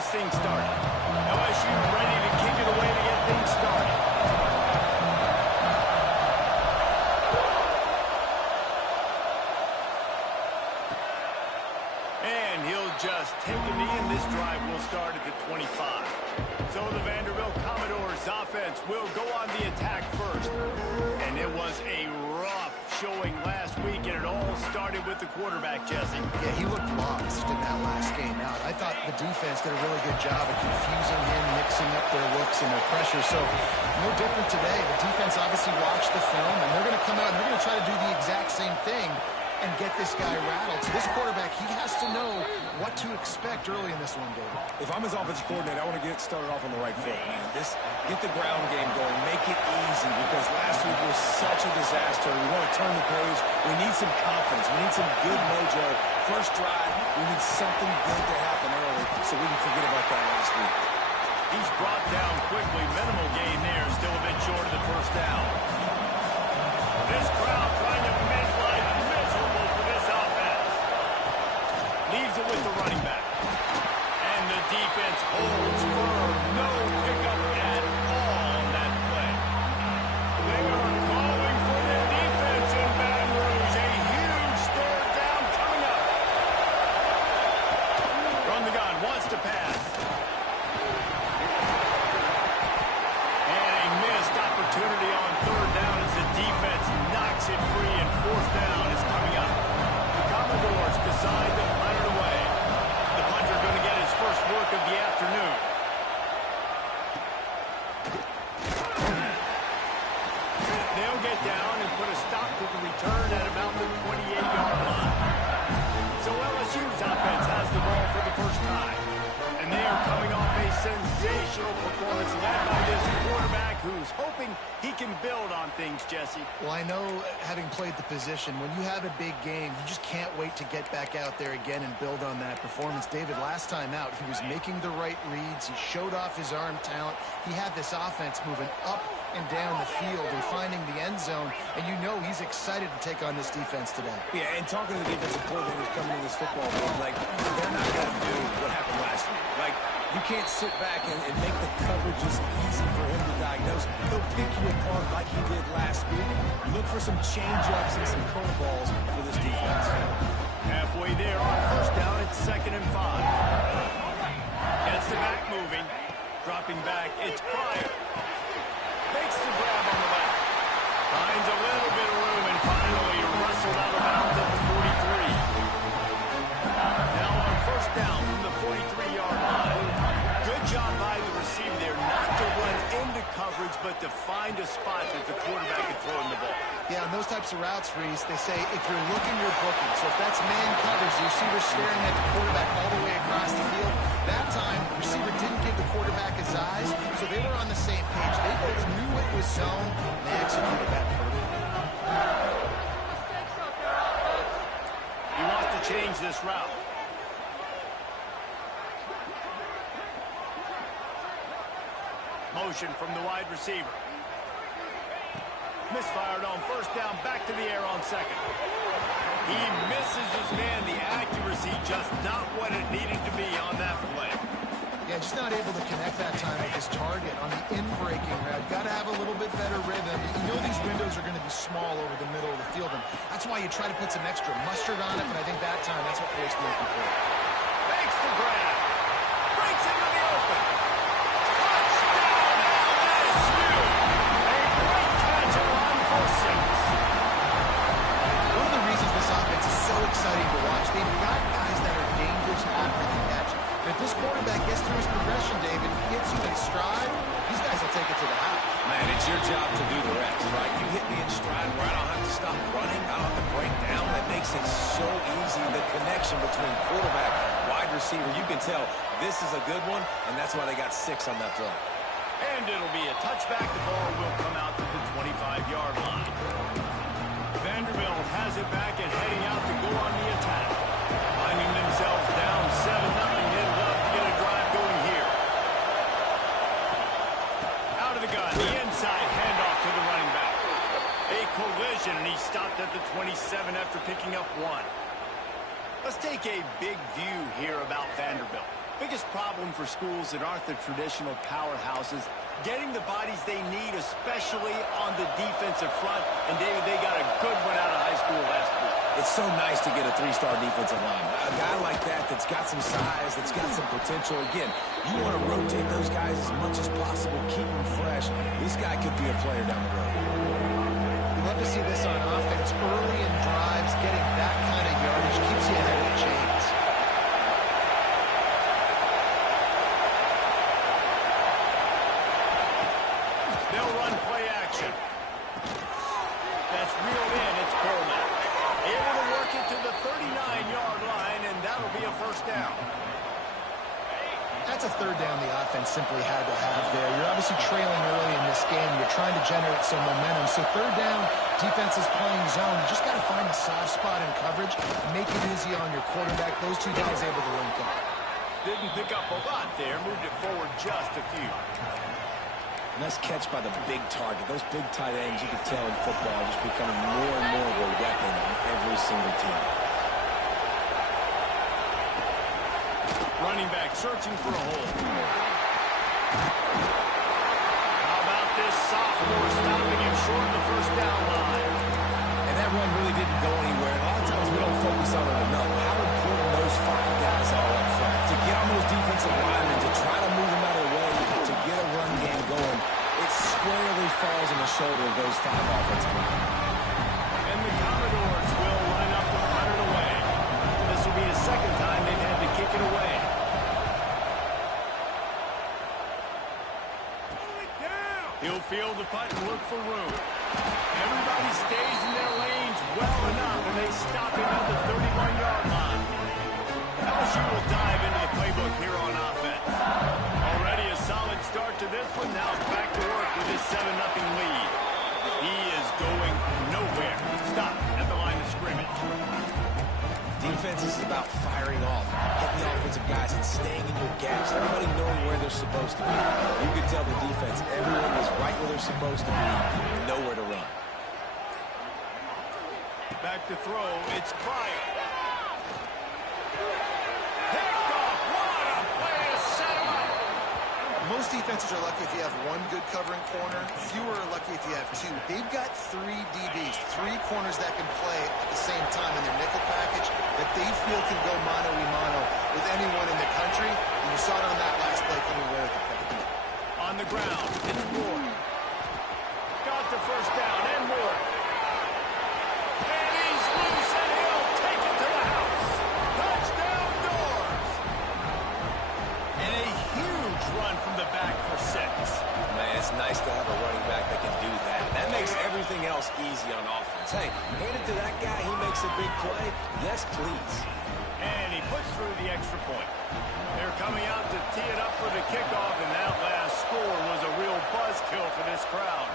this thing started. LSU ready to kick it away to get things started. And he'll just take a knee, and this drive will start at the 25. So the Vanderbilt Commodores offense will go on the attack first. And it was a rough showing last week, and it all started with the quarterback, Jesse. Yeah, he looked lost in that last game out. I thought the defense did a really good job of confusing him, mixing up their looks and their pressure. So no different today. The defense obviously watched the film, and they're going to come out and they're going to try to do the exact same thing and get this guy rattled. So this quarterback, he has to know what to expect early in this one, David. If I'm his offensive coordinator, I want to get started off on the right foot, man. Get the ground game going. Make it easy, because last week was such a disaster. We want to turn the page. We need some confidence. We need some good mojo. First drive, we need something good to happen early so we can forget about that last week. He's brought down quickly. Minimal gain there. Still a bit short of the first down. This crowd trying to make life miserable for this offense. Leaves it with the running back. And the defense holds firm. No pickup at all on that play. They are calling for the defense in Baton Rouge. A huge third down coming up. From the gun, wants to pass. And a missed opportunity on third down as the defense knocks it free, and fourth down is coming up. The Commodores decide to punt it away. The punter going to get his first work of the afternoon. They'll get down and put a stop to the return at about the 28-yard line. So LSU's offense has the ball for the first time. And they are coming off a sensational performance led by this quarterback who's hoping he can build on things, Jesse. Well, I know, having played the position, when you have a big game, you just can't wait to get back out there again and build on that performance. David, last time out, he was making the right reads. He showed off his arm talent. He had this offense moving up and down the field and finding the end zone, and you know he's excited to take on this defense today. Yeah, and talking to the defensive coordinators coming to this football game, like, they're not going to do what happened last week. Like, you can't sit back and make the coverages easy for him to diagnose. He'll pick you apart like he did last week. Look for some change-ups and some curveballs for this defense. Halfway there on first down, it's 2nd and 5. Gets the back moving. Dropping back, it's Pryor. Makes the grab on the back. Finds a little bit of room, and finally wrestled out of bounds at the 43. Now on first down from the 43-yard line. Good job by the receiver there, not to run into coverage, but to find a spot that the quarterback can throw in the ball. Yeah, on those types of routes, Reese, they say if you're looking, you're booking. So if that's man coverage, the receiver staring at the quarterback all the way across the field, that time, the receiver didn't give the quarterback his eyes, so they were on the same page. They both knew it was zone, and they executed that perfectly. He wants to change this route. Motion from the wide receiver. Misfired on first down, back to the air on second. He misses his man. The accuracy just not what it needed to be on that play. Yeah, just not able to connect that time with his target on the in-breaking route. Got to have a little bit better rhythm. You know these windows are going to be small over the middle of the field, and that's why you try to put some extra mustard on it, but I think that time that's what forced the incomplete. Makes the grab. Breaks into the open. Touchdown, LSU! A great catch and run for 6. One of the reasons this offense is so exciting to watch, they've got guys that are dangerous after the catch. But if this quarterback gets through his progression, David, he hits you in stride, these guys will take it to the house. Man, it's your job to do the rest, right? You hit me in stride where I don't have to stop running, I don't have to break down. That makes it so easy, the connection between quarterback, wide receiver. You can tell this is a good one, and that's why they got 6 on that play. And it'll be a touchback. The ball will come out to the 25-yard line. Vanderbilt has it back and heading out to go on the attack. Finding themselves down 7-0. They'd love to get a drive going here. Out of the gun, the inside handoff to the running back. A collision, and he stopped at the 27 after picking up 1. Let's take a big view here about Vanderbilt. Biggest biggest problem for schools that aren't the traditional powerhouses, getting the bodies they need, especially on the defensive front. And, David, they got a good one out of high school last week. It's so nice to get a 3-star defensive line. A guy like that's got some size, that's got some potential. Again, you want to rotate those guys as much as possible, keep them fresh. This guy could be a player down the road. You love to see this on offense early in drives. Getting that kind of yardage keeps you ahead of the chains. They'll run play action. That's reeled in. It's Coleman. Able to work it to the 39-yard line, and that'll be a first down. That's a third down the offense simply had to have there. You're obviously trailing early in this game. You're trying to generate some momentum. So third down, defense is playing zone. You just got to find a soft spot in coverage, make it easy on your quarterback. Those two guys able to link up. Didn't pick up a lot there. Moved it forward just a few. Nice catch by the big target. Those big tight ends, you can tell in football, are just becoming more and more of a weapon on every single team. Running back searching for a hole. How about this sophomore stopping him short of the first down line? And that run really didn't go anywhere. A lot of times we don't focus on it enough. How important those 5 guys are up front. To get on those defensive linemen, to try to move them out of the way, to get a run game going, it squarely falls on the shoulder of those 5 offensive linemen. And the Commodores will line up to run it away. This will be the second time they've had to kick it away. He'll field the punt and look for room. Everybody stays in their lanes well enough, and they stop him at the 31-yard line. LSU will dive into the playbook here on offense. Already a solid start to this one. Now back to work with his 7-0 lead. He is going nowhere. Stop at the line of scrimmage. Defense is about firing off, hitting the offensive guys and staying in your gaps. Everybody knowing where they're supposed to be. You can tell the defense, everyone is right where they're supposed to be, nowhere to run. Back to throw, it's Pryor. Picked off, what a play to set him up. Most defenses are lucky if you have one good covering corner. Fewer are lucky if you have 2. They've got 3 DBs, 3 corners that can play at the same time in their nickel package that they feel can go mano-a-mano with anyone in the country. And you saw it on that last play coming away with the play. On the ground, it's Moore. Got the first down, and Moore. And he's loose, and he'll take it to the house. Touchdown, Doors. And a huge run from the back for 6. Man, it's nice to have a running back that can do that. That makes everything else easy on offense. Hey, hand it to that guy, he makes a big play. Yes, please. And he puts through the extra point. They're coming out to tee it up for the kickoff, and that last score was a real buzzkill for this crowd.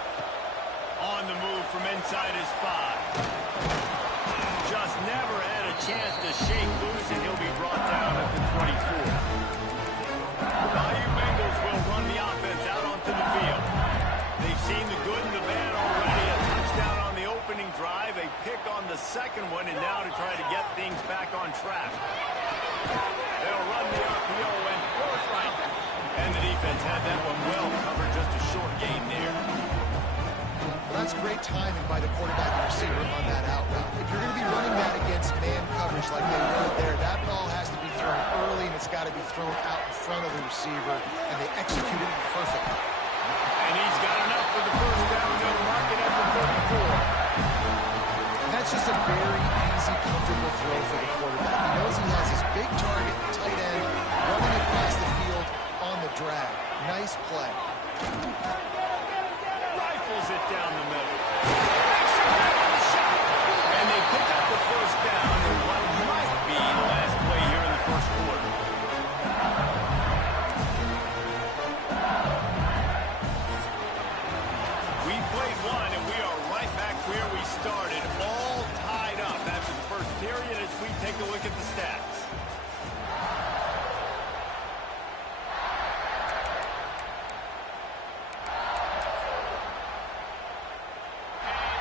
On the move from inside his 5. Just never had a chance to shake loose, and he'll be brought down at the 24. The Bayou Bengals will run the offense out onto the field. They've seen the good and the bad already. A touchdown on the opening drive, a pick on the second one, and now to try to get things back on track. They'll run the RPO and force right. And the defense had that one well covered, just a short gain there. Well, that's great timing by the quarterback and receiver on that out route. If you're going to be running that against man coverage like they were there, that ball has to be thrown early, and it's got to be thrown out in front of the receiver, and they execute it perfectly. And he's got enough for the first down. They'll mark it at the 34. And that's just a very easy, comfortable throw for the quarterback. He knows he has his big target, tight end, running across the field on the drag. Nice play. Rifles it down the middle. Makes a grab on the shot. And they pick up the first down in what might be the last play here in the first quarter. We played one, and we are right back where we started, all tied up after the first period as we take a look at the stats.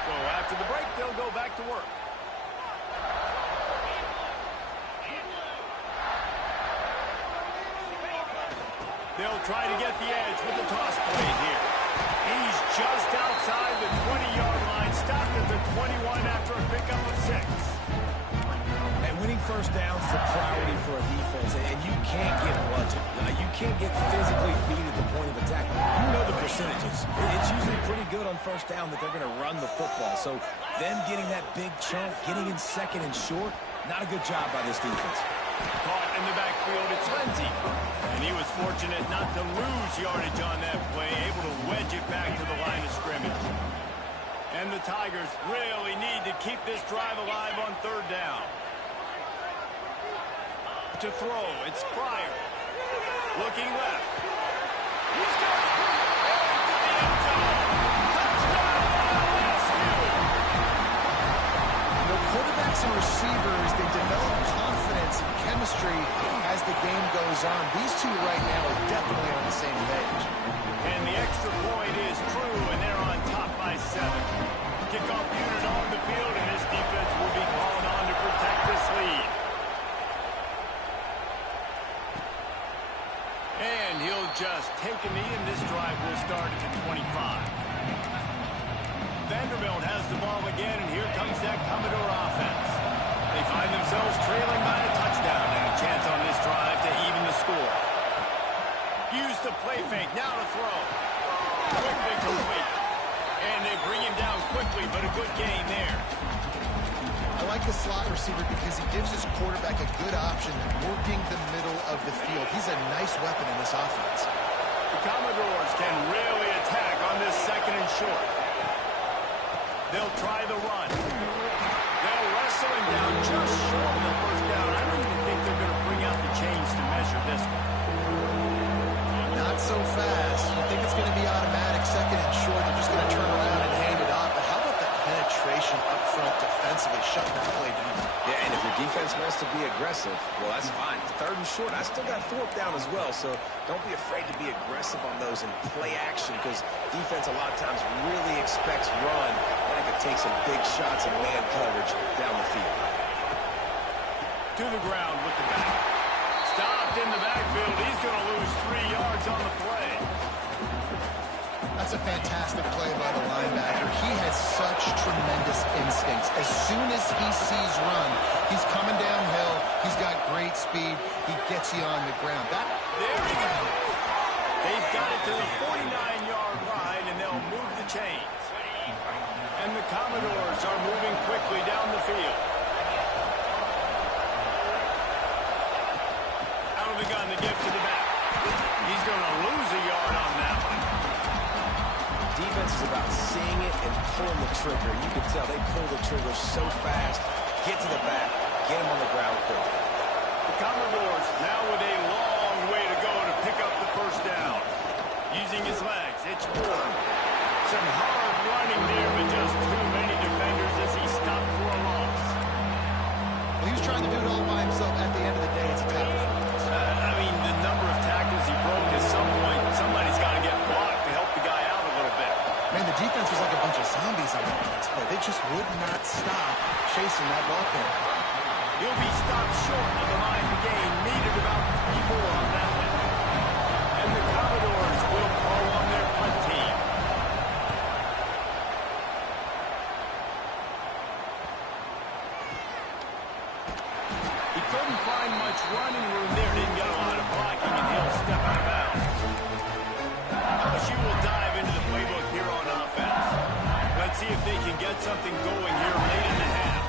So after the break, they'll go back to work. They'll try to get the edge with the toss play here. He's just outside the 20-yard line, stopped at the 21 after a pickup of 6. And winning first downs is a priority for a defense, and you can't get bludgeoned. You can't get physically beat at the point of attack. You know the percentages. It's usually pretty good on first down that they're going to run the football. So them getting that big chunk, getting in second and short, not a good job by this defense. Caught in the backfield, it's Vandy. And he was fortunate not to lose yardage on that play, able to wedge it back to the line of scrimmage. And the Tigers really need to keep this drive alive on third down. To throw, it's Pryor. Looking left. He's got it into the end zone. Touchdown, LSU! You know, quarterbacks and receivers, they develop confidence and chemistry as the game goes on. These two right now are definitely on the same page. And the extra point is true, and they're on top by 7. Kickoff unit on the field, and this defense will be called on to protect this lead. And he'll just take a knee, and this drive will start at the 25. Vanderbilt has the ball again, and here comes that Commodore offense. They find themselves trailing by a touchdown and a chance on this drive to even the score. Use the play fake, now to throw. Quickly complete. And they bring him down quickly, but a good gain there. I like the slot receiver because he gives his quarterback a good option working the middle of the field. He's a nice weapon in this offense. The Commodores can really attack on this second and short. They'll try the run. They'll wrestle him down just short of the first down. I don't even think they're going to bring out the chains to measure this one. Not so fast. You think it's going to be automatic, second and short. They're just going to turn around and hand it off. But how about the penetration up front defensively, shutting that play down? Yeah, and if your defense wants to be aggressive, well, that's fine. Third and short, I still got fourth down as well, so don't be afraid to be aggressive on those and play action because defense a lot of times really expects run, and it can take some big shots and man coverage down the field. To the ground with the back. Stopped in the backfield. He's going to lose 3 yards on the play. That's a fantastic play by the linebacker. He has such tremendous instincts. As soon as he sees run, he's coming downhill. He's got great speed. He gets you on the ground. There we go. They've got it to the 49-yard line, and they'll move the chains. And the Commodores are moving quickly down the field. Out of the gun, the gift to the back. He's going to lose a yard on that one. Defense is about seeing it and pulling the trigger. You can tell they pull the trigger so fast. Get to the back, get him on the ground quickly. The Commodores now with a long way to go to pick up the first down. Using his legs, it's Ford. Some hard running there, but just too many defenders as he stopped for a loss. Well, he was trying to do it all by himself. At the end of the day, it's a tackle for loss. I mean, the number of tackles he broke at some point, somebody's got to get blocked to help the guy out a little bit. Man, the defense was like a bunch of zombies on that last play. They just would not stop chasing that ball carrier. He'll be stopped short of the line to gain. Needed about 3 more on that one. And the Commodores will call on their punt team. He couldn't find much running room there. Didn't get a lot of blocking, and he'll step out of bounds. LSU will dive into the playbook here on offense. Let's see if they can get something going here late in the half.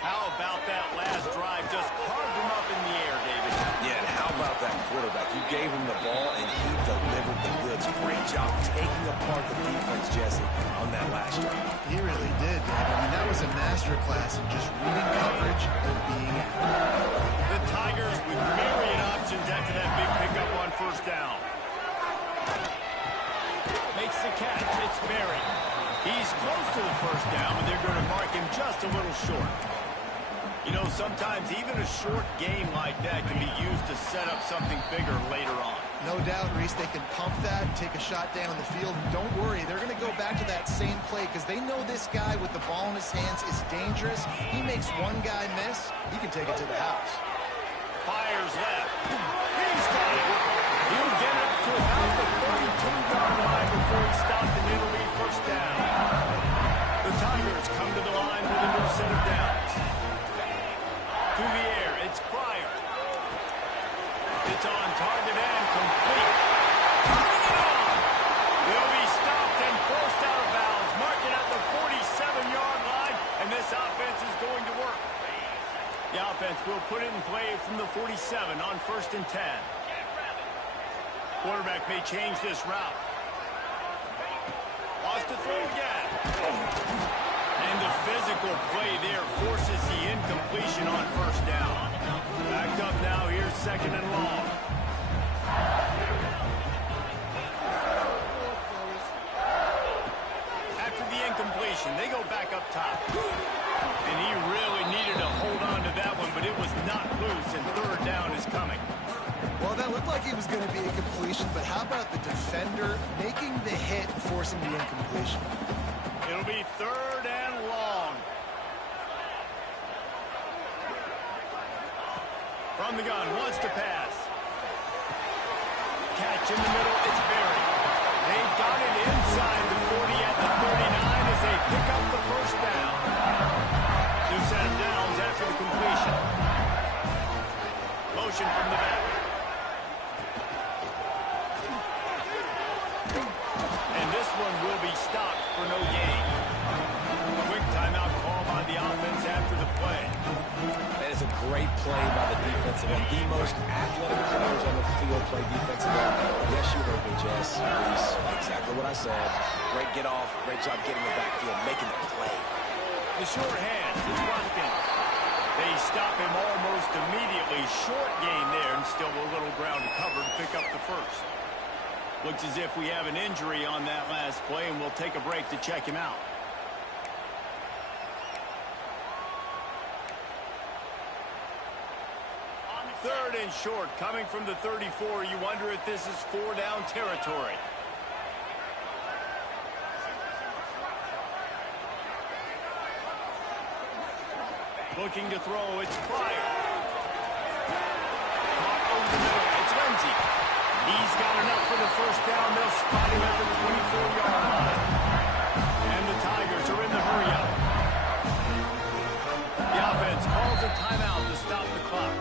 How about that last drive? Just carved him up in the air, David. Yeah, and how about that quarterback? You gave him the ball, and he delivered the goods. Great job taking apart the defense, Jesse, on that last drive. He really did, Dave. I mean, that was a masterclass in just reading coverage and being accurate. The Tigers with myriad options after that big pickup on first down. Makes the catch. It's Berry. He's close to the first down, but they're going to mark him just a little short. You know, sometimes even a short game like that can be used to set up something bigger later on. No doubt, Reese, they can pump that, take a shot down the field. And don't worry, they're going to go back to that same play because they know this guy with the ball in his hands is dangerous. He makes one guy miss, he can take it to the house. Fires left. He's got it. He'll get it up to about the 32-yard line before he stopped, and it'll be first down. The Tigers come to the line with a new set of downs. To the air, it's Pryor. It's on target and complete. Turning it on. They'll be stopped and forced out of bounds, marking at the 47-yard line, and this offense is going to work. The offense will put it in play from the 47 on 1st and 10. Quarterback may change this route. Wants to throw again. And the physical play there forces the incompletion on 1st down. Backed up now, here's 2nd and long. After the incompletion, they go back up top. And he really needed to hold on to that one, but it was not loose, and 3rd down is coming. Well, that looked like it was going to be a completion, but how about the defender making the hit and forcing the incompletion? It'll be 3rd and long. From the gun, wants to pass. Catch in the middle, it's buried. They've got it inside the 40 at the 39 as they pick up the 1st down. New set of downs after the completion. Motion from the back. And this one will be stopped for no gain. Quick timeout call by the offense after the play. That is a great play by the defensive end. The most athletic players on the field play defensive end. Yes, you heard me, Jess. Reese, exactly what I said. Great get off. Great job getting the backfield, making the play. The short hand is Watkins. They stop him almost immediately. Short gain there, and still a little ground to cover to pick up the 1st. Looks as if we have an injury on that last play, and we'll take a break to check him out. Third and short, coming from the 34. You wonder if this is 4-down territory. Looking to throw, it's Pryor. Caught over the middle, it's Lindsey. He's got enough for the 1st down. They'll spot him at the 24-yard line. And the Tigers are in the hurry-up. The offense calls a timeout to stop the clock.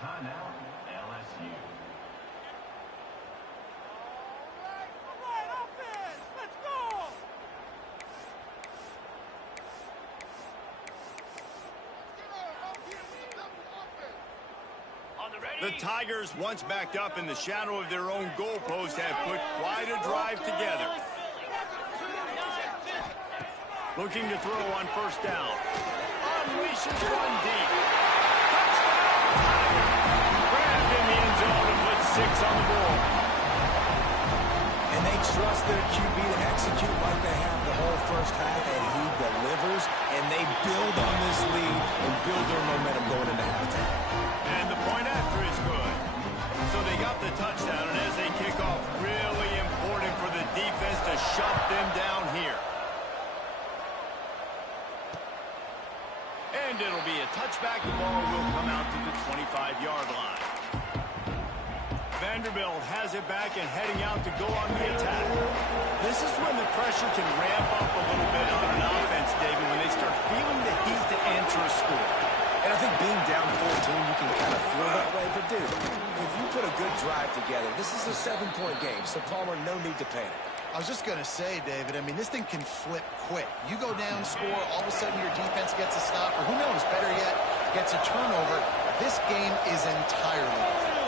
Timeout, LSU. All right, offense, let's go! The Tigers, once backed up in the shadow of their own goalpost, have put quite a drive together. Looking to throw on 1st down. Unleashes one deep. Touchdown! Grabbed in the end zone and put 6 on the board. And they trust their QB to execute like they have the whole 1st half, and he delivers, and they build on this lead and build their momentum going into halftime. And the point after is good. So they got the touchdown, and as they kick off, really important for the defense to shut them down here. And it'll be a touchback. The ball will come out to the 25-yard line. Vanderbilt has it back and heading out to go on the attack. This is when the pressure can ramp up a little bit on an offense, David, when they start feeling the heat to answer a score. And I think being down 14, you can kind of feel that way. But, dude, if you put a good drive together, this is a 7-point game. So, Palmer, no need to panic. I was just going to say, David, I mean, this thing can flip quick. You go down, score, all of a sudden your defense gets a stop, or who knows, better yet, gets a turnover. This game is entirely different.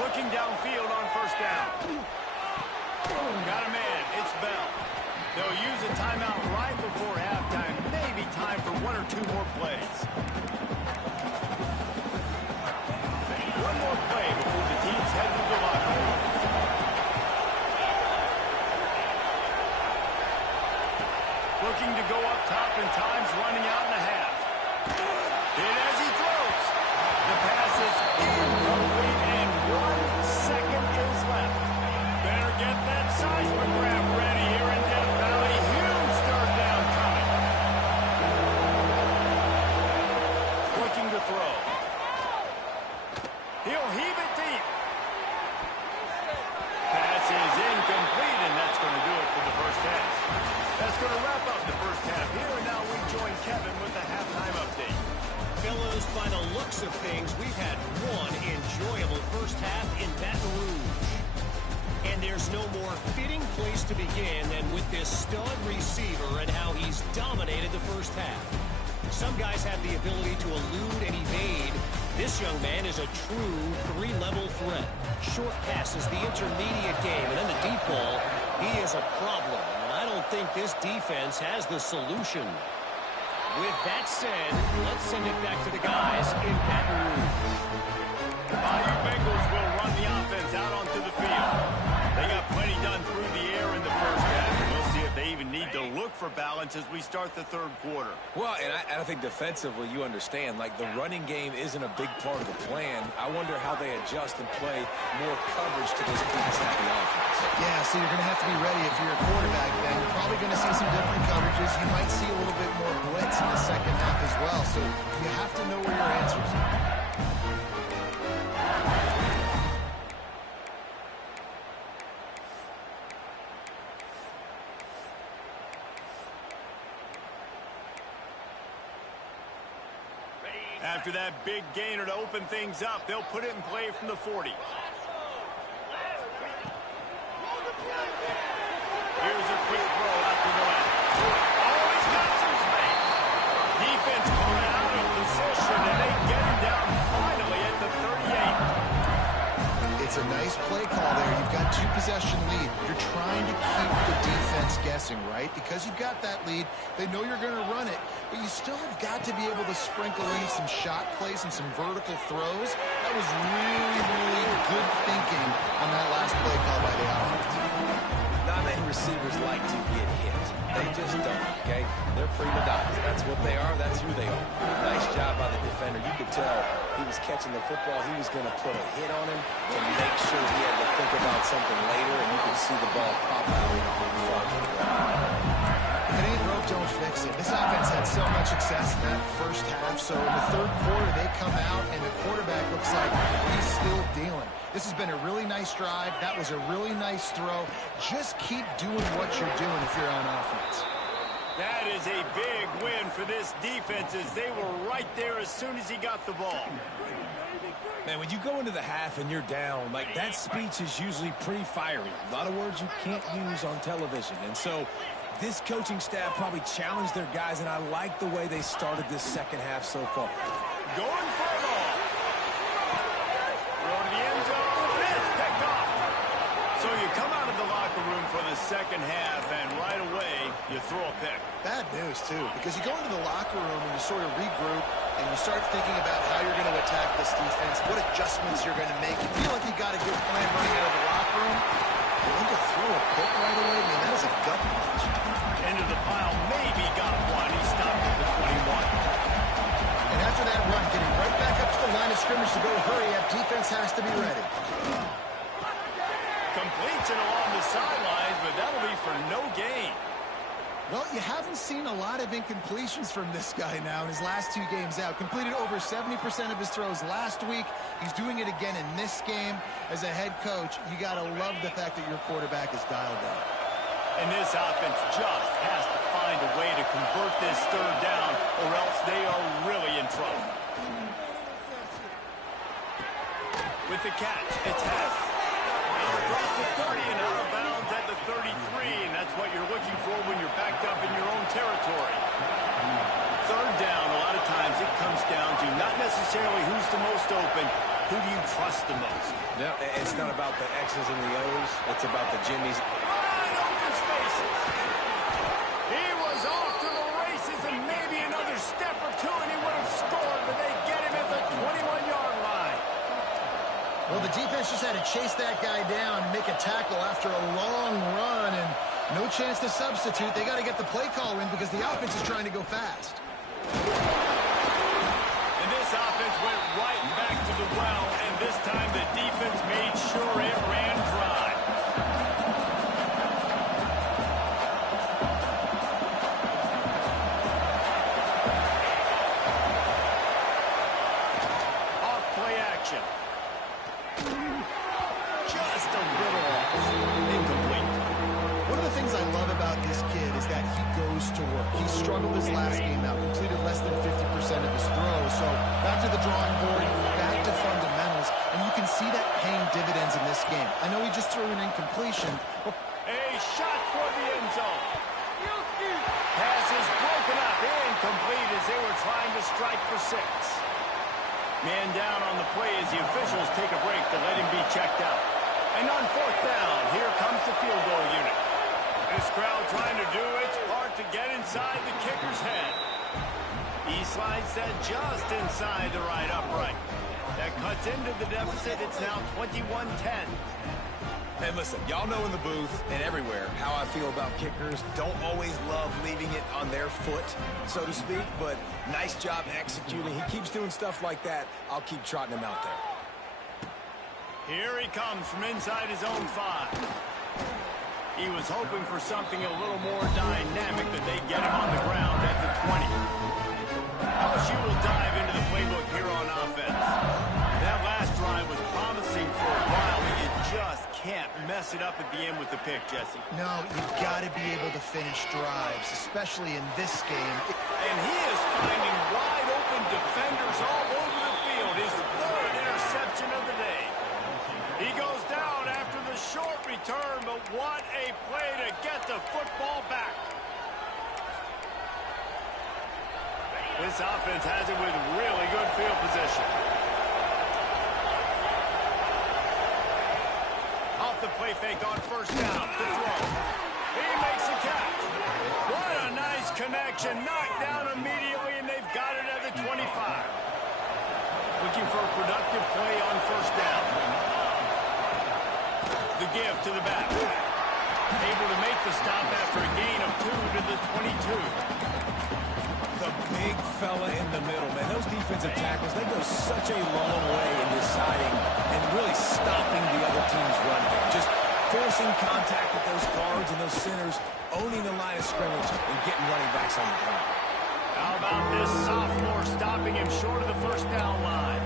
Looking downfield on 1st down. Got a man. It's Bell. They'll use a timeout right before halftime. Maybe time for 1 or 2 more plays. One more play before the teams head to the locker room. Looking to go up top, and time's running out in the half. And as he throws, the pass is incomplete, and 1 second is left. Better get that seismograph ready here in Death Valley. Huge 3rd down coming. Looking to throw. He'll heave it deep. going to wrap up the first half here, and now we join Kevin with the halftime update. Fellas, by the looks of things, we've had one enjoyable first half in Baton Rouge. And there's no more fitting place to begin than with this stud receiver and how he's dominated the first half. Some guys have the ability to elude and evade. This young man is a true three-level threat. Short passes, the intermediate game, and then the deep ball. He is a problem, and I don't think this defense has the solution. With that said, let's send it back to the guys in Baton Rouge. The Bayou Bengals will run the offense out onto the field. They got plenty done through the air in the first half, and we'll see if they even need to look for balance as we start the third quarter. Well, and I think defensively, you understand, like the running game isn't a big part of the plan. I wonder how they adjust and play more coverage to this pass-happy offense. Yeah, so you're going to have to be ready if you're a quarterback then. You're probably going to see some different coverages. You might see a little bit more blitz in the second half as well. So you have to know where your answers are. After that big gainer to open things up, they'll put it in play from the 40. Here's a quick throw out to the left. Oh, he's got some space. Defense caught out of position, and they get him down finally at the 38. It's a nice play call there. You've got two-possession lead. You're trying to keep the defense guessing, right? Because you've got that lead, they know you're going to run it, but you still have got to be able to sprinkle in some shot plays and some vertical throws. That was really, really good thinking on that last play call by the offense. Not many receivers like to get hit. They just don't, okay? They're prima donnas. That's what they are. That's who they are. Nice job by the defender. You could tell he was catching the football. He was going to put a hit on him to make sure he had to think about something later, and you could see the ball pop out in front of him. If it ain't broke, don't fix it. This offense had so much success in that first half, so in the third quarter, they come out, and the quarterback looks like he's still dealing. This has been a really nice drive. That was a really nice throw. Just keep doing what you're doing if you're on offense. That is a big win for this defense as they were right there as soon as he got the ball. Man, when you go into the half and you're down, like that speech is usually pretty fiery. A lot of words you can't use on television. And so this coaching staff probably challenged their guys, and I like the way they started this second half so far. Going for it all. Throw to the end zone. It's picked off. So you come out of the locker room for the second half, and right away you throw a pick. Bad news, too, because you go into the locker room and you sort of regroup and you start thinking about how you're going to attack this defense, what adjustments you're going to make. You feel like you got a good plan running out of the locker room. And then to throw a pick right away, I mean, that is a gut punch. Into the pile, maybe got one. He stopped at the 21. And after that run, getting right back up to the line of scrimmage to go hurry up, defense has to be ready. Completes it along the sidelines, but that'll be for no gain. Well, you haven't seen a lot of incompletions from this guy now in his last two games out. Completed over 70% of his throws last week. He's doing it again in this game. As a head coach, you got to love the fact that your quarterback is dialed up. And this offense just has to find a way to convert this third down, or else they are really in trouble. With the catch, it's Hess. Now across the 30 and out of bounds at the 33, and that's what you're looking for when you're backed up in your own territory. Third down, a lot of times it comes down to not necessarily who's the most open, who do you trust the most? No, it's not about the X's and the O's. It's about the Jimmies. Wide open spaces. He was off to the races, and maybe another step or two, and he would have scored, but they get him at the 21-yard line. Well, the defense just had to chase that guy down and make a tackle after a long run, and no chance to substitute. They got to get the play call in because the offense is trying to go fast. And this offense went right back to the well, and this time the defense made sure it ran dry. Off play action. Just a little off. Incomplete. One of the things I love about this this kid is that he goes to work. He struggled his last game out, completed less than 50% of his throws. So back to the drawing board, back to fundamentals, and you can see that paying dividends in this game. I know he just threw an incompletion. A shot toward the end zone. Pass is broken up, incomplete as they were trying to strike for 6. Man down on the play as the officials take a break to let him be checked out. And on 4th down, here comes the field goal unit. This crowd trying to do its part to get inside the kicker's head. He slides that just inside the right upright. That cuts into the deficit. It's now 21-10. Hey, listen, y'all know in the booth and everywhere how I feel about kickers. Don't always love leaving it on their foot, so to speak, but nice job executing. He keeps doing stuff like that. I'll keep trotting him out there. Here he comes from inside his own 5. He was hoping for something a little more dynamic that they get him on the ground at the 20. LSU will dive into the playbook here on offense. That last drive was promising for a while, but you just can't mess it up at the end with the pick, Jesse. No, you've got to be able to finish drives, especially in this game. And he is finding wide open defenders all over the field. His 3rd interception of the day. He goes down after the short return, but what a play to get the football back. This offense has it with really good field position. Off the play fake on 1st down. To throw. He makes the catch. What a nice connection. Knocked down immediately, and they've got it at the 25. Looking for a productive play on 1st down. The give to the back. Able to make the stop after a gain of 2 to the 22. The big fella in the middle, man. Those defensive tackles, they go such a long way in deciding and really stopping the other team's run game. Just forcing contact with those guards and those centers, owning the line of scrimmage, and getting running backs on the ground. How about this sophomore stopping him short of the 1st down line?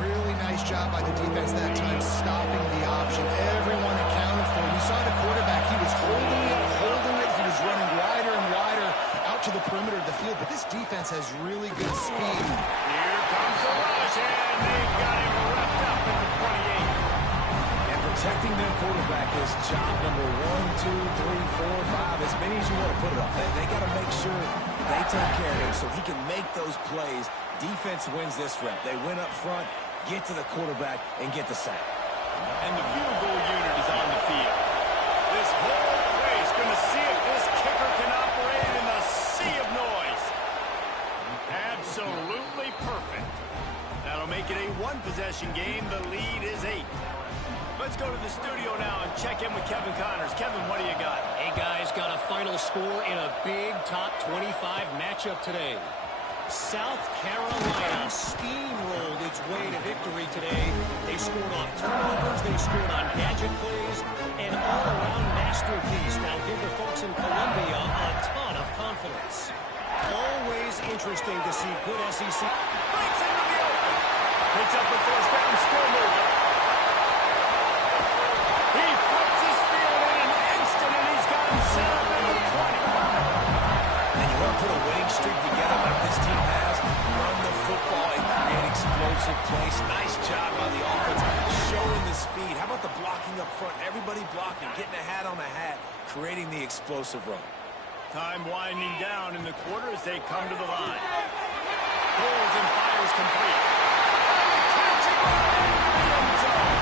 Really nice job by the defense that time, stopping the option. Everyone accounted for. We saw the quarterback. He was holding it. He was running wider and wider out to the perimeter of the field. But this defense has really good speed. Here comes the rush, and they've got him wrapped up at the 28. And protecting their quarterback is job number 1, 2, 3, 4, 5, as many as you want to put it up. They got to make sure they take care of him so he can make those plays. Defense wins this rep. They win up front, get to the quarterback, and get the sack. And the field goal unit is on the field. This whole place going to see if this kicker can operate in the sea of noise. Absolutely perfect. That'll make it a 1-possession game. The lead is 8. Let's go to the studio now and check in with Kevin Connors. Kevin, what do you got? Hey, guys, got a final score in a big top 25 matchup today. South Carolina steamrolled its way to victory today. They scored off turnovers, they scored on gadget plays, an all-around masterpiece. Now give the folks in Columbia a ton of confidence. Always interesting to see good SEC. Breaks into the open. Picks up the 1st down, still moving. He flips his field in an instant, and he's got him set up in the 20. And you want to put a winning streak together like this team has, run the football and create explosive plays. Nice job by the offense, showing the speed. How about the blocking up front? Everybody blocking, getting a hat on a hat, creating the explosive run. Time winding down in the quarter as they come to the line. Pulls and fires complete. Catching right into the end zone.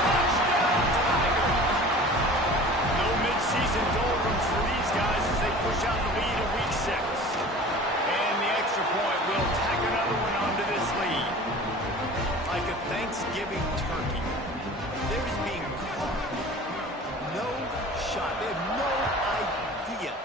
Touchdown, Tiger. No midseason doldrums for these guys as they push out the lead in week 6. And the extra point will tack another one onto this lead. Like a Thanksgiving turkey. They're just being caught. No shot. They have no idea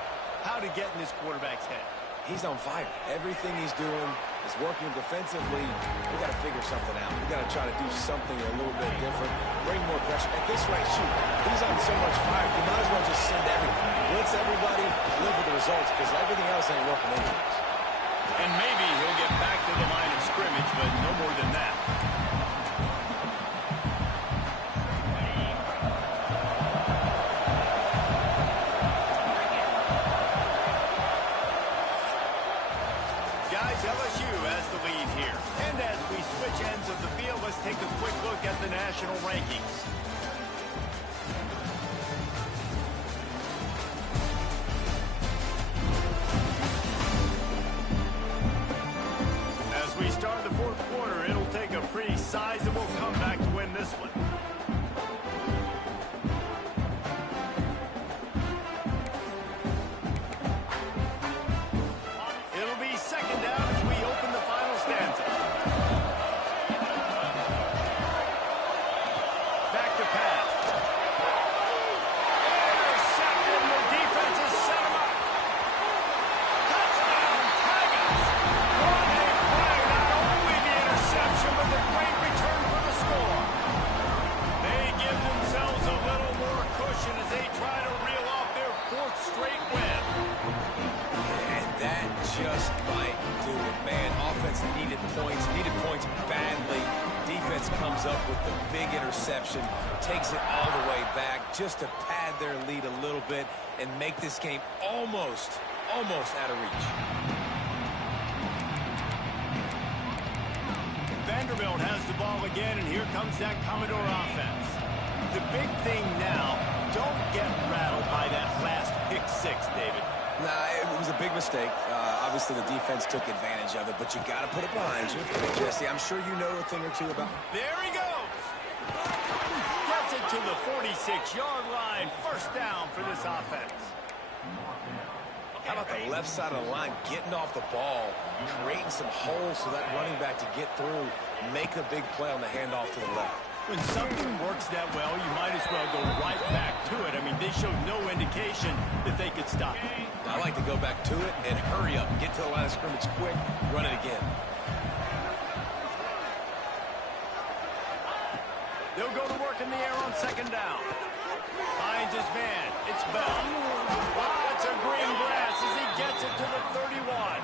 how to get in this quarterback's head. He's on fire. Everything he's doing is working defensively. We got to figure something out. We got to try to do something a little bit different. Bring more pressure. At this rate, shoot, he's on so much fire. You might as well just send everybody. Blitz everybody, live with the results, because everything else ain't working anyways. And maybe he'll get back to the line of scrimmage, but no more than that. final rankings. As we start the fourth quarter, it'll take a pretty sizable comeback to win this one. It'll be second down as we open the final stanza. Back to pass. Intercepted. The defense has set him up. Touchdown, Tigers. What a play. Not only the interception, but the great return for the score. They give themselves a little more cushion as they try to reel off their fourth straight win. And that just might do it, man. Offense needed points badly. Defense comes up with the big interception, takes it all the way back just to pad their lead a little bit and make this game almost out of reach. Vanderbilt has the ball again, and here comes that Commodore offense. The big thing now, don't get rattled by that last pick six, David. Nah, it was a big mistake. Obviously, the defense took advantage of it, but you got to put it behind you. Jesse, I'm sure you know a thing or two about... There he goes. Gets it to the 46-yard line. First down for this offense. How about the left side of the line getting off the ball, creating some holes for that running back to get through, make a big play on the handoff to the left. When something works that well, you might as well go right back to it. I mean, they showed no indication that they could stop it. I like to go back to it and hurry up, get to the line of scrimmage quick, run it again. They'll go to work in the air on second down. Finds his man. It's Bell. Lots of green grass as he gets it to the 31.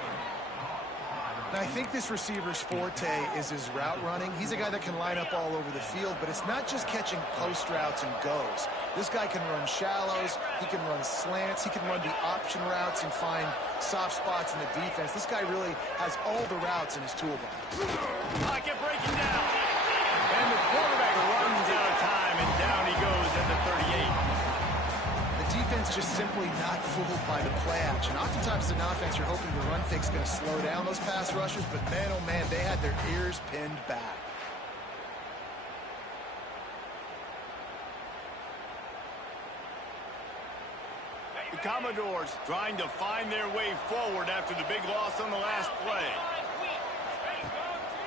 Now, I think this receiver's forte is his route running. He's a guy that can line up all over the field, but it's not just catching post routes and goes. This guy can run shallows, he can run slants, he can run the option routes and find soft spots in the defense. This guy really has all the routes in his toolbox. Pocket breaking down. And the quarterback runs out of time, and down he goes at the 38. The defense just simply not fooled by the play action. Oftentimes, as an offense, you're hoping the run fake's going to slow down those pass rushers, but man, oh man, they had their ears pinned back. The Commodores trying to find their way forward after the big loss on the last play.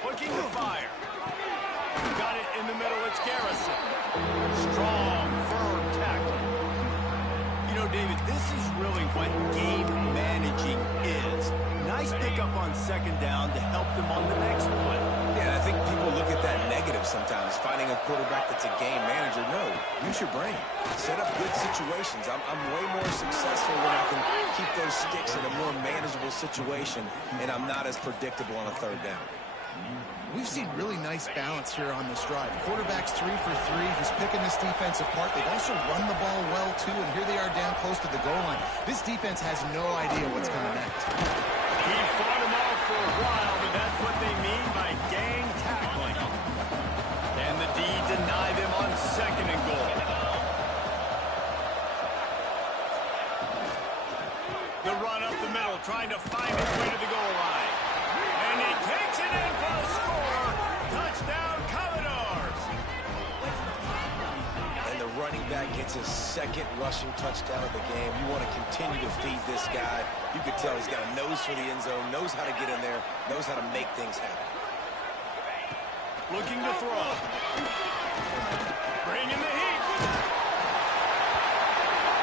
Looking to fire. Got it in the middle. It's Garrison. Strong, firm tackle. You know, David, this is really what game managing is. Nice pickup on second down to help them on the next play. Yeah, I think people look at that negative sometimes, finding a quarterback that's a game manager. No, use your brain. Set up good situations. I'm way more successful when I can keep those sticks in a more manageable situation, and I'm not as predictable on a third down. We've seen really nice balance here on this drive. Quarterback's 3 for 3. He's picking this defense apart. They've also run the ball well, too, and here they are down close to the goal line. This defense has no idea what's coming next. He fought him off for a while, but that's what they mean by gang tackling. And the D deny them on second and goal. The run up the middle, trying to find his way to the goal line. And he takes it in for the score. Touchdown, Commodores. And the running back gets his second rushing touchdown of the game. You want to continue to feed this guy. You could tell he's got a nose for the end zone, knows how to get in there, knows how to make things happen. Looking to throw. Bringing the heat.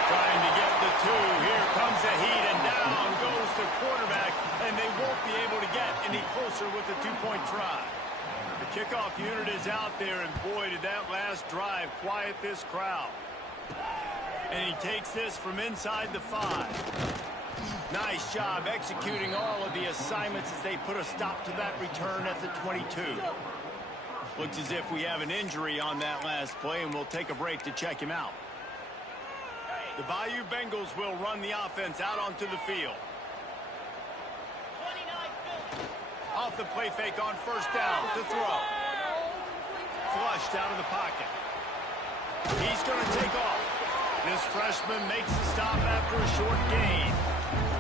Trying to get the two. Here comes the heat, and down goes the quarterback, and they won't be able to get any closer with the two-point try. The kickoff unit is out there, and boy, did that last drive quiet this crowd. And he takes this from inside the 5. Nice job executing all of the assignments as they put a stop to that return at the 22. Looks as if we have an injury on that last play, and we'll take a break to check him out. The Bayou Bengals will run the offense out onto the field. Off the play fake on first down to throw. flushed out of the pocket. He's going to take off. This freshman makes the stop after a short gain.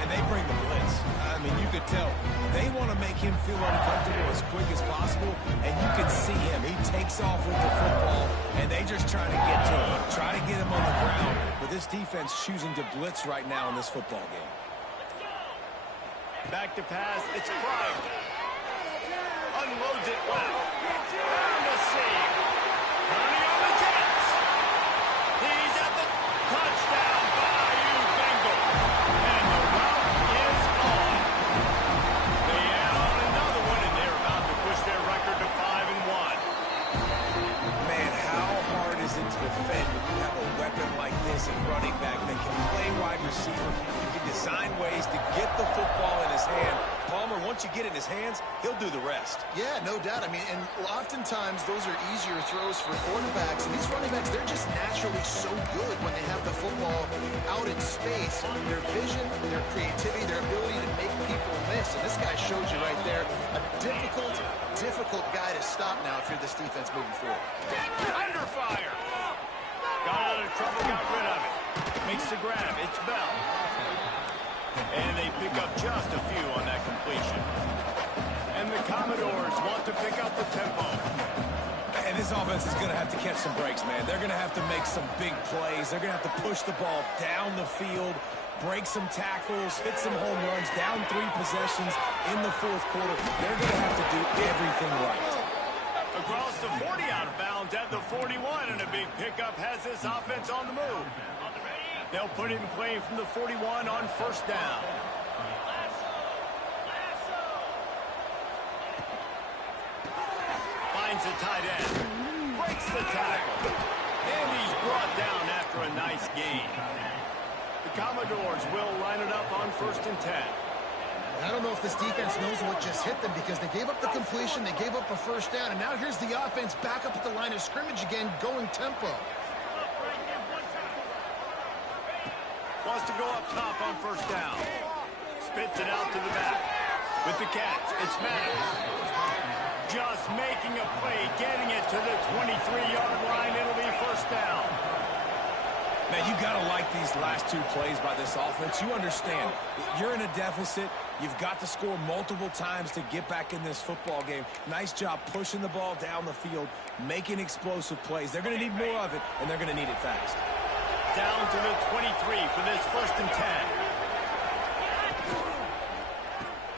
And they bring the blitz. I mean, you could tell. They want to make him feel uncomfortable as quick as possible, and you can see him. He takes off with the football, and they just try to get to him, try to get him on the ground. But this defense choosing to blitz right now in this football game. Back to pass. It's Pryor. Unloads it left. Down to save. Running on the Jets. He's at the touchdown. Bayou Bengals. And the route is on. They add on another one, and they're about to push their record to 5-1. Man, how hard is it to defend when you have a weapon like this and running back that can play wide receiver? You can design ways to get the football in his hand. Palmer, once you get it in his hands, he'll do the rest. Yeah, no doubt. I mean, and oftentimes those are easier throws for quarterbacks. And these running backs, they're just naturally so good when they have the football out in space. Their vision, their creativity, their ability to make people miss. And this guy showed you right there, a difficult guy to stop now if you're this defense moving forward. Under fire. Got out of trouble, got rid of it. Makes the grab. It's Bell. And they pick up just a few on that completion. And the Commodores want to pick up the tempo. And this offense is going to have to catch some breaks, man. They're going to have to make some big plays. They're going to have to push the ball down the field, break some tackles, hit some home runs, down 3 possessions in the fourth quarter. They're going to have to do everything right. Across the 40 out of bounds at the 41, and a big pickup has this offense on the move. They'll put it in play from the 41 on first down. Finds the tight end. Breaks the tackle. And he's brought down after a nice gain. The Commodores will line it up on 1st and 10. I don't know if this defense knows what just hit them because they gave up the completion, they gave up a first down, and now here's the offense back up at the line of scrimmage again, going tempo. Wants to go up top on first down. Spits it out to the back. With the catch, it's Maddox. Just making a play, getting it to the 23-yard line. It'll be first down. Man, you got to like these last 2 plays by this offense. You understand, you're in a deficit. You've got to score multiple times to get back in this football game. Nice job pushing the ball down the field, making explosive plays. They're going to need more of it, and they're going to need it fast. Down to the 23 for this 1st and 10.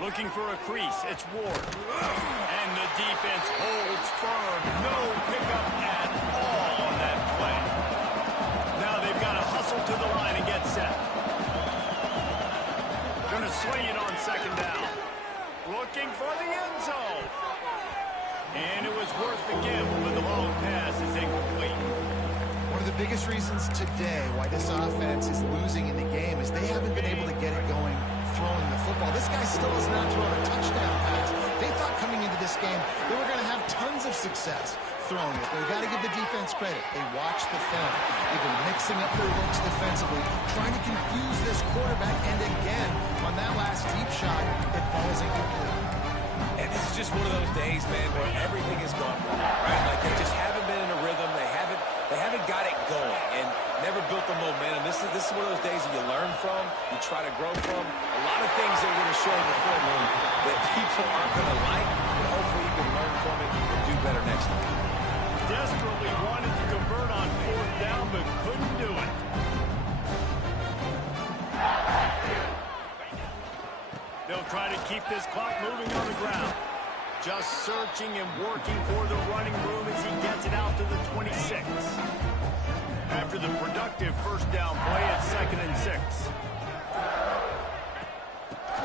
Looking for a crease. It's Ward. And the defense holds firm. No pickup at all on that play. Now they've got to hustle to the line and get set. Going to swing it on 2nd down. Looking for the end zone. And it was worth the gamble, but the long pass is incomplete. One of the biggest reasons today why this offense is losing in the game is they haven't been able to get it going throwing the football. This guy still has not thrown a touchdown pass. They thought coming into this game they were going to have tons of success throwing it. They've got to give the defense credit. They watched the film. They've been mixing up their looks defensively, trying to confuse this quarterback, and again, on that last deep shot, it falls incomplete. And this is just one of those days, man, where everything has gone wrong, right? Like they just haven't been in a rhythm. They haven't got it going and never built the momentum. This is one of those days that you learn from, you try to grow from. A lot of things that we're going to show in the film room that people aren't going to like, but hopefully you can learn from it and do better next time. Desperately wanted to convert on 4th down, but couldn't do it. They'll try to keep this clock moving on the ground. Just searching and working for the running room as he gets it out to the 26. After the productive first down play, it's 2nd and 6.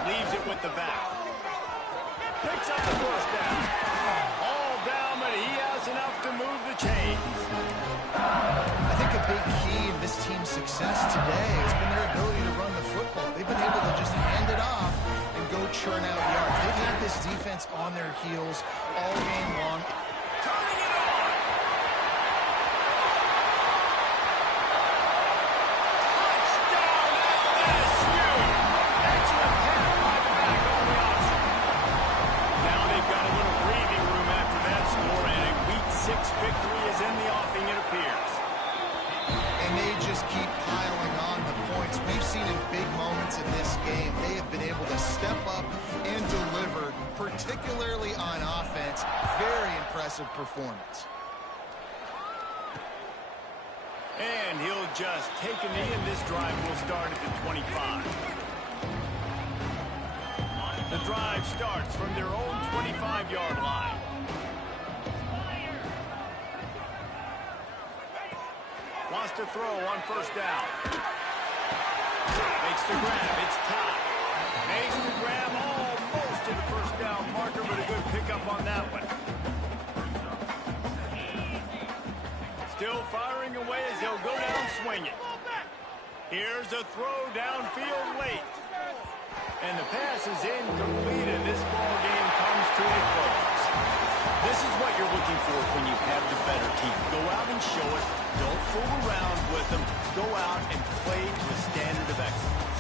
Leaves it with the back. Picks up the first down. All down, but he has enough to move the chains. I think a big key in this team's success today has been their ability to run the football. They've been able to just hand it off and go churn out yards. They've had this defense on their heels all game long. Turning it on. Touchdown, LSU. Excellent pass by the back on the option. Now they've got a little breathing room after that score and a Week 6 victory just keep piling on the points. We've seen in big moments in this game, they have been able to step up and deliver, particularly on offense. Very impressive performance. And he'll just take a knee, and this drive will start at the 25. The drive starts from their own 25-yard line. Wants to throw on first down. Makes the grab. It's tied. Makes the grab almost to the first down marker, but a good pickup on that one. Still firing away as he'll go down swinging. Here's a throw downfield late. And the pass is incomplete, and this ball game comes to a close. This is what you're looking for when you have the better team. Go out and show it. Don't fool around with them. Go out and play to a standard of excellence.